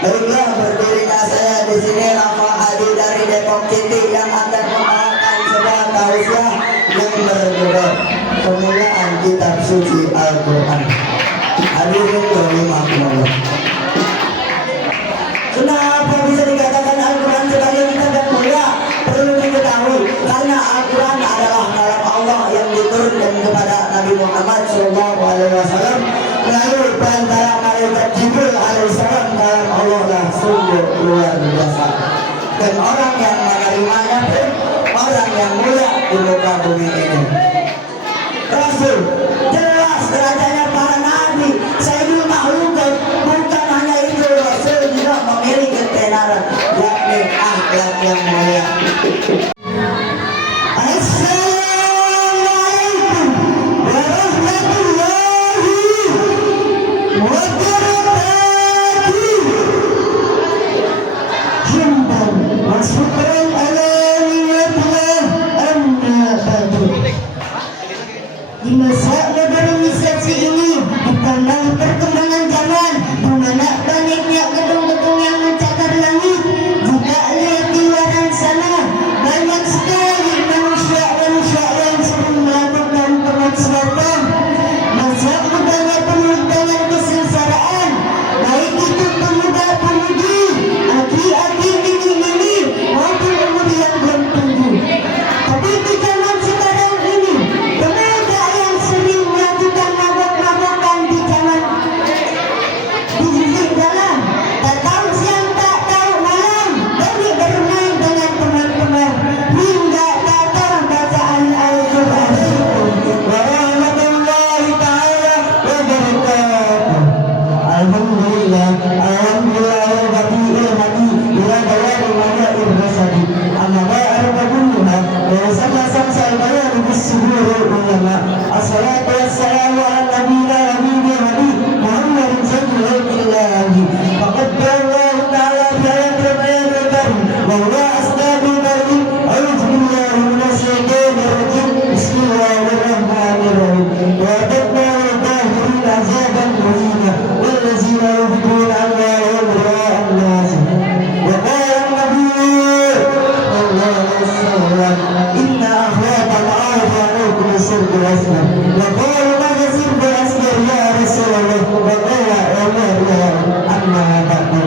Baiklah, berdirilah saya di sini Rafa Hadi dari Depok City yang akan membawakan sebuah tausiah yang berjudul Kemuliaan Kitab Suci Al-Quran. Hadirin rahimakumullah. Kenapa bisa dikatakan Al-Quran sebagai kitab yang mulia? Perlu diketahui karena Al-Quran adalah kalam Allah yang diturunkan kepada Nabi Muhammad SAW melalui perantara malaikat Jibril alaihissalam. Kalam Allah lah sungguh luar biasa, dan orang yang menerimanya pun orang yang mulia di muka bumi ini. Rasul jelas derajatnya para nabi, Sayyidul Makhlukat. Bukan hanya itu, Rasul juga memiliki ketenaran, yakni akhlak yang mulia. Assalamualaikum warahmatullahi wabarakatuh. Hamdan wa syukran ala ni'matillah amma ba'du. Di masa modernisasi ini, ditambah perkembangan zaman, di mana banyaknya gedung-gedung yang mencatar langit, jika lihat di luar sana, banyak sekali manusia-manusia yang sering melakukan kemaksiatan. Masa mudanya penuh dengan kesengsaraan, baik itu pemuda-pemudi, aki-aki, nini-nini, maupun umur yang belum tumbuh. Tapi di zaman sekarang ini, pemuda yang sering melakukan mabok-mabokan di zaman di dalam, tak tahu siang tak tahu malam, pergi bermain dengan teman-teman hingga tak tahu bacaan Al-Quran. Warahmatullahi ta'ala wabarakatuh. Alhamdulillah, alhamdulillah rabbil alamin, bila bayar mana irrasadi amma ba'ar qabulha wa sama-sama saya bismillah ulama. Assalatu wassalamu ala nabiyina habibina Muhammadin sallallahu alaihi faqad Allah ta'ala fi ayatil bayan wa huwa asdaqul qadim. A'udzu billahi minasyaitonir rajim. Bismillahirrahmanirrahim. Wa taqwa wa tahirin azaban muhina wallazina yuhibbuna Allah wa yura'an nas. Wa qala an-nabiy sallallahu alaihi wasallam inna akhlaqal ardi alaikum sirrul aslam. Wa qala ma sirrul aslam ya Rasulullah. Wa qala Umar ya amma ba'du.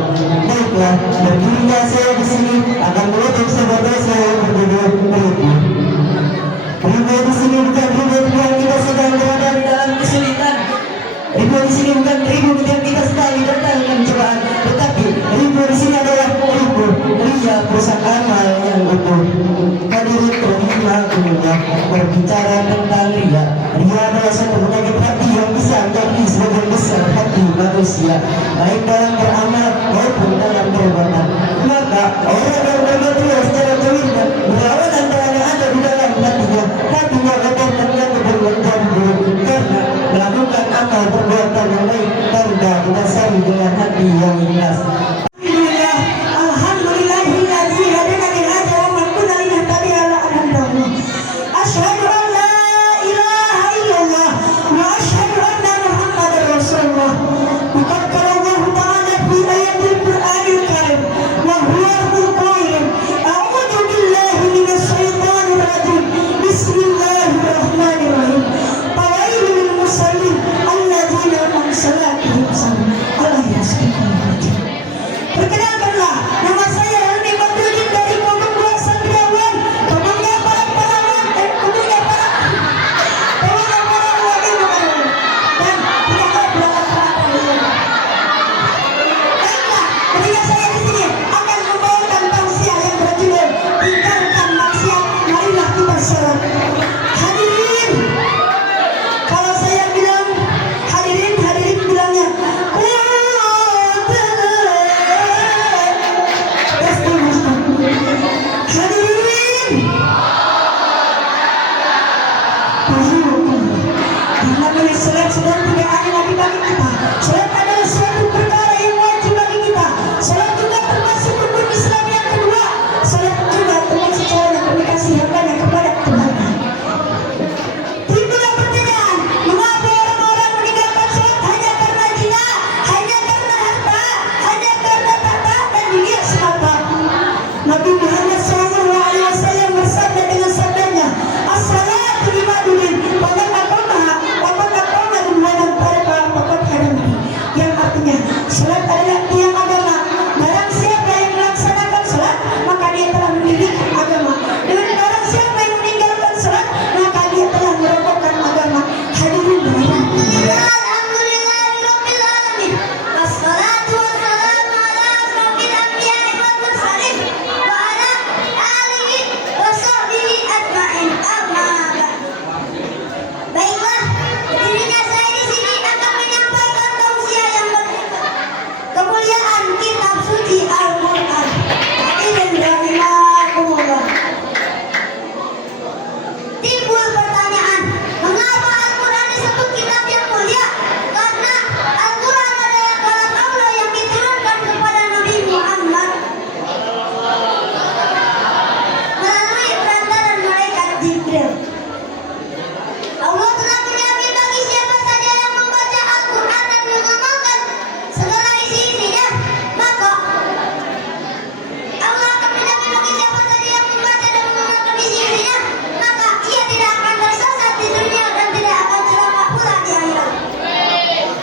Baiklah, berdirinya saya di sini akan menutup sebagai saya berjudul Ridho. Ridho di sini bukan ridho yang kita sedang berada di dalam kesulitan. Ridho di sini bukan ridho yang kita sedang datang dalam cobaan, tetapi ridho di sini adalah ridho ria pusat amal yang utuh. Hadirin rahimakumullah, berbicara tentang ria. Ria adalah satu penyakit hati yang bisa menjadi sebagian besar hati manusia, baik dalam beramal maupun dalam perbuatan. Maka orang yang berbuat ria secara terlibat berlawanan dengan yang ada di dalam hatinya. Hatinya kotor dan yang berbuat buruk karena melakukan amal perbuatan yang baik tanpa didasari dengan hati yang ikhlas. Alhamdulillahilladzi hadana li hadza wa ma kunna linahtadiya lawla an hadana. Asyhadu an la ilaha illallah wa asyhadu anna Muhammadar Rasulullah. Qad qala Allah ta'ala fi ayatil Qur'anil Karim wa huwa al-qail. A'udzu billahi minasy syaithanir rajim. Bismillahirrahmanirrahim. Fawailul lil musallin alladzina hum an salatihim sahun. Allah yasbiqul rajim. artinya salat adalah tiang agama. Barang siapa yang melaksanakan salat maka dia telah mendirikan agama, dan barang siapa yang meninggalkan salat maka dia telah merobohkan agama. Hadirin berbahagia. Kemuliaan kitab suci Al-Quran. Hadirin rahimakumullah. Timbul pertanyaan, mengapa Al-Quran disebut kitab yang mulia? Karena Al-Quran adalah kalam Allah yang diturunkan kepada Nabi Muhammad melalui perantaran malaikat Jibril. Allah telah menjamin bagi siapa saja yang membaca Al-Quran dan mengamalkan segala isi-isinya, maka Allah akan menjamin bagi siapa saja yang membaca dan mengamalkan isi-isinya, maka ia tidak akan tersesat di dunia dan tidak akan celaka pula di akhirat.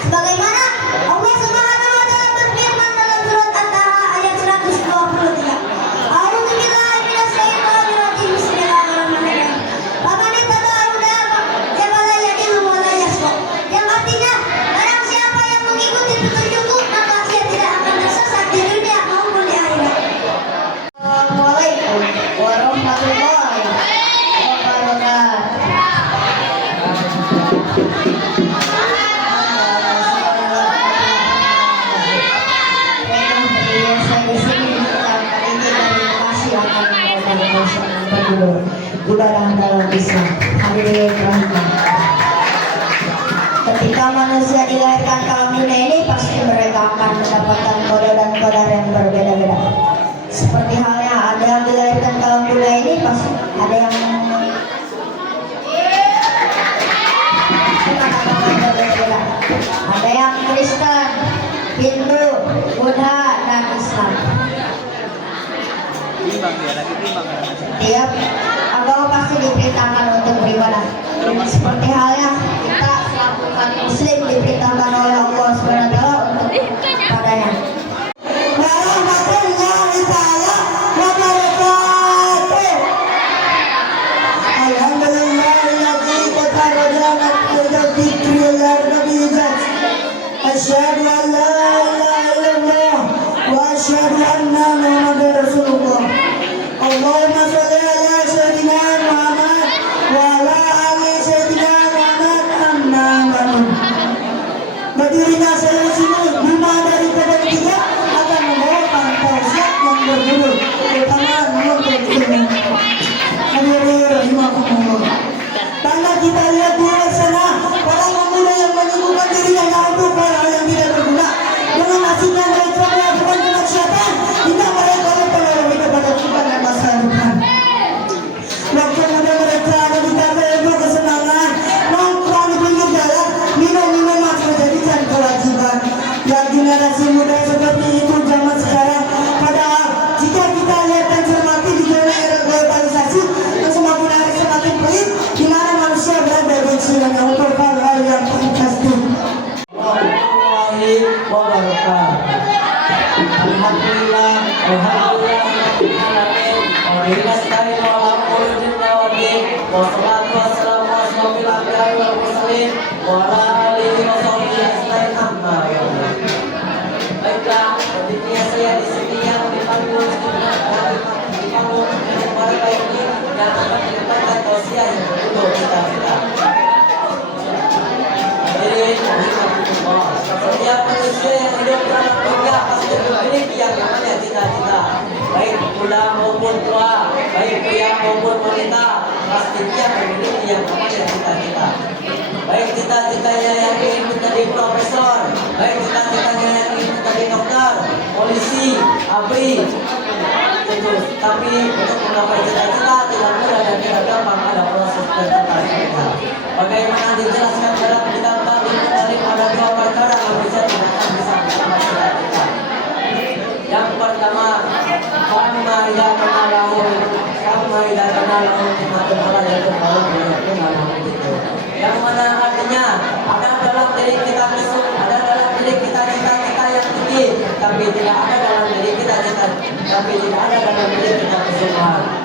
Sebagaimana Allah Subhanahu wa taala berfirman dalam surat At-Taha ayat 123. A'udzu billahi minasyaitonir rajim. Bismillahirrahmanirrahim. Faman ittaba'a hudahu fala yadhillu wa la yashqa. Yang artinya, barang siapa yang mengikuti petunjukku maka ia tidak akan tersesat di dunia maupun di akhirat. Assalamualaikum warahmatullahi wabarakatuh. Ibadah dalam Islam. Hadirin rahimah. Ketika manusia dilahirkan ke alam dunia ini, pasti mereka akan mendapatkan kode dan kodar yang berbeda-beda. Seperti halnya ada yang dilahirkan ke alam dunia ini, pasti ada yang berbeda-beda. Ada yang Kristen, Hindu, Buddha, dan Islam. Tiap agama pasti diperintahkan untuk beribadah. Seperti halnya kita selaku umat Muslim diperintahkan oleh Allah SWT untuk padanya. Warahmatullahi taala wabarakatuh. Alhamdulillahilladzi tafarrajana ila dzikri wal nabiyyin. Asyhadu an la ilaha illallah wa asyhadu anna Muhammadar Rasulullah. Allahumma shalli ala sayyidina Muhammad wa ala ali sayyidina Muhammad. Amma ba'du. Berdirinya saya di sini, 5 dari kedai tiga akan membawakan tausiah yang berjudul utama menuntut ilmu. Hadirin rahimakumullah. Karena kita lihat di luar sana orang pemuda yang menyibukkan dirinya untuk hal yang tidak berguna dengan nasibnya dari Tuhan bukan kemaksiatan hingga mereka berpengaruh kepada Tuhan dan masa depan. Waktu muda mereka ada di kafe itu kesenangan, nongkrong di pinggir jalan, minum-minum menjadikan kewajiban. Yang generasi muda seperti itu zaman sekarang, padahal jika kita lihat dan cermati di dunia era globalisasi yang semakin hari semakin pelit, di mana manusia berada benci hanya untuk hal-hal yang pasti. Warahmatullahi wabarakatuh. Alhamdulillah, wassalatu wassalamu ala asyrofil anbiya'i wal mursalin wa ala alihi wa sahbihi ajmain, amma ba'du. Baiklah, pentingnya saya di sini yang dipanggul para baik ini yang akan menyampaikan tausiah yang berjudul cita-cita. Hadirin rahimahumullah. Setiap manusia yang hidup dalam dunia pasti memiliki yang namanya cita-cita. Baik muda maupun tua, baik pria maupun wanita, pasti dia memiliki yang namanya cita-cita. Baik cita-citanya yang ingin menjadi profesor, baik cita-citanya yang ingin menjadi dokter, polisi, abri. Tapi untuk menggapai cita-cita tidak mudah dan tidak gampang, ada proses cita-cita. Bagaimana dijelaskan dalam kitab Talim daripada 2 perkara yang bisa mencapai cita-cita. Yang pertama, sama idza kana lahu himmatun ala yaitu kalau yang mana artinya ada dalam diri kita itu, ada dalam diri kita cita-cita tapi tidak ada dalam diri kita, tapi tidak ada dalam diri kita kesembuhan.